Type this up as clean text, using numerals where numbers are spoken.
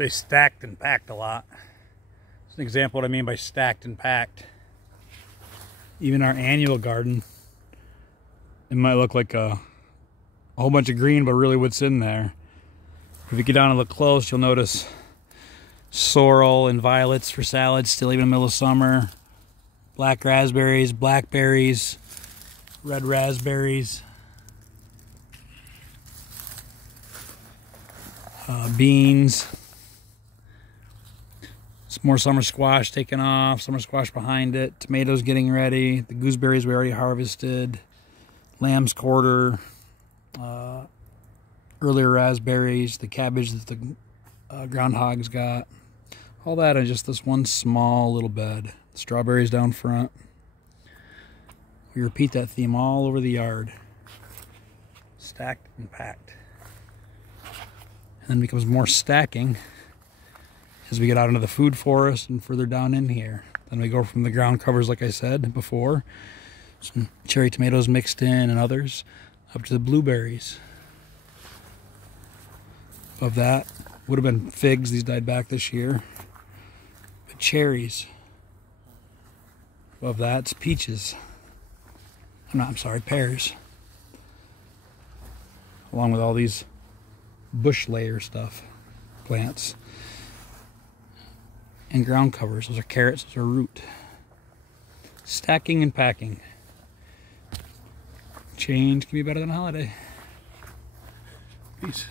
say stacked and packed a lot. It's an example of what I mean by stacked and packed. Even our annual garden, it might look like a whole bunch of green, but really what's in there. If you get down and look close, you'll notice sorrel and violets for salads still even in the middle of summer. Black raspberries, blackberries, red raspberries, beans. Some more summer squash taken off, summer squash behind it, tomatoes getting ready, the gooseberries we already harvested, lamb's quarter, earlier raspberries, the cabbage that the groundhogs got. All that in just this one small little bed. Strawberries down front. We repeat that theme all over the yard. Stacked and packed. And then becomes more stacking as we get out into the food forest and further down in here. Then we go from the ground covers, like I said before, some cherry tomatoes mixed in and others, up to the blueberries. Above that would have been figs. These died back this year. But cherries. Above that, it's peaches. I'm sorry, pears. Along with all these bush layer stuff, plants. And ground covers. Those are carrots, those are root. Stacking and packing. Change can be better than a holiday. Peace.